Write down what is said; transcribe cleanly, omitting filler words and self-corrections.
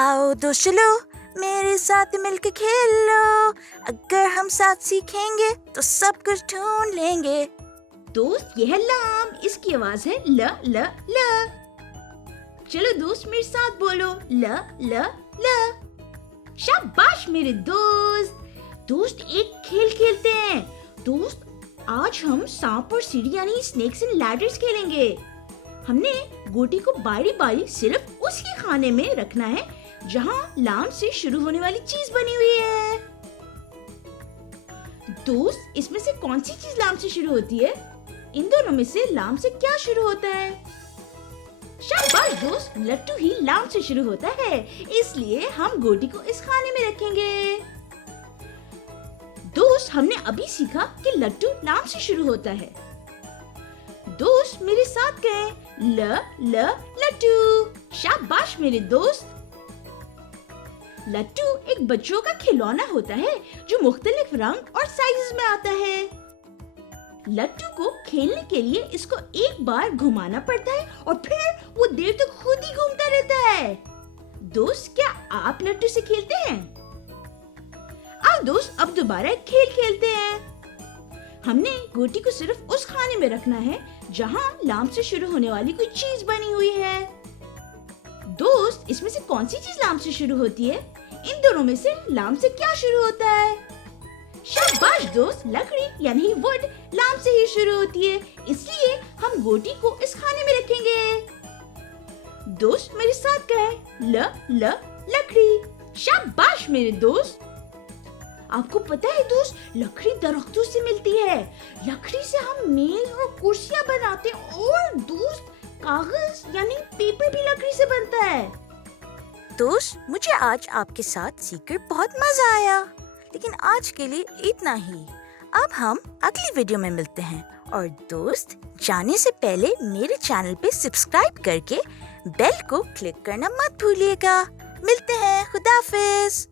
आओ दोस्त चलो मेरे साथ मिलके खेलो, अगर हम साथ सीखेंगे तो सब कुछ ढूंढ लेंगे। दोस्त ये है लाम, इसकी आवाज है ल ल ल। चलो दोस्त मेरे साथ बोलो ल ल ल। शाबाश मेरे दोस्त। दोस्त एक खेल खेलते हैं। दोस्त आज हम सांप और सीढ़ी यानी स्नेक्स एंड लैडर्स खेलेंगे। हमने गोटी को बारी बारी सिर्फ उसी खाने में रखना है जहाँ लाम से शुरू होने वाली चीज बनी हुई है। दोस्त इसमें से कौन सी चीज लाम से शुरू होती है? इन दोनों में से लाम से क्या शुरू होता है? शाबाश दोस्त, लट्टू ही लाम से शुरू होता है, इसलिए हम गोटी को इस खाने में रखेंगे। दोस्त हमने अभी सीखा कि लट्टू लाम से शुरू होता है। दोस्त मेरे साथ कहें ल ल लट्टू। शाबाश मेरे दोस्त। लट्टू एक बच्चों का खिलौना होता है जो मुख्तलिफ रंग और साइज में आता है। लट्टू को खेलने के लिए इसको एक बार घुमाना पड़ता है और फिर वो देर तक खुद ही घूमता रहता है। दोस्त क्या आप लट्टू से खेलते हैं? आओ दोस्त अब दोबारा एक खेल खेलते हैं। हमने गोटी को सिर्फ उस खाने में रखना है जहाँ लाम से शुरू होने वाली कोई चीज बनी हुई है। दोस्त इसमें से कौन सी चीज लाम से शुरू होती है? इन दोनों में से लाम से क्या शुरू होता है? शाबाश दोस्त, लकड़ी यानी वुड लाम से ही शुरू होती है, इसलिए हम गोटी को इस खाने में रखेंगे। दोस्त मेरे साथ कहें ल ल लकड़ी। शाबाश मेरे दोस्त। आपको पता है दोस्त, लकड़ी दरख्तों से मिलती है। लकड़ी से हम मेज और कुर्सियां बनाते हैं और दोस्त कागज यानी पेपर भी लकड़ी से बनता है। दोस्त मुझे आज आपके साथ सीखकर बहुत मजा आया, लेकिन आज के लिए इतना ही। अब हम अगली वीडियो में मिलते हैं और दोस्त जाने से पहले मेरे चैनल पे सब्सक्राइब करके बेल को क्लिक करना मत भूलिएगा। मिलते हैं, खुदा हाफिज।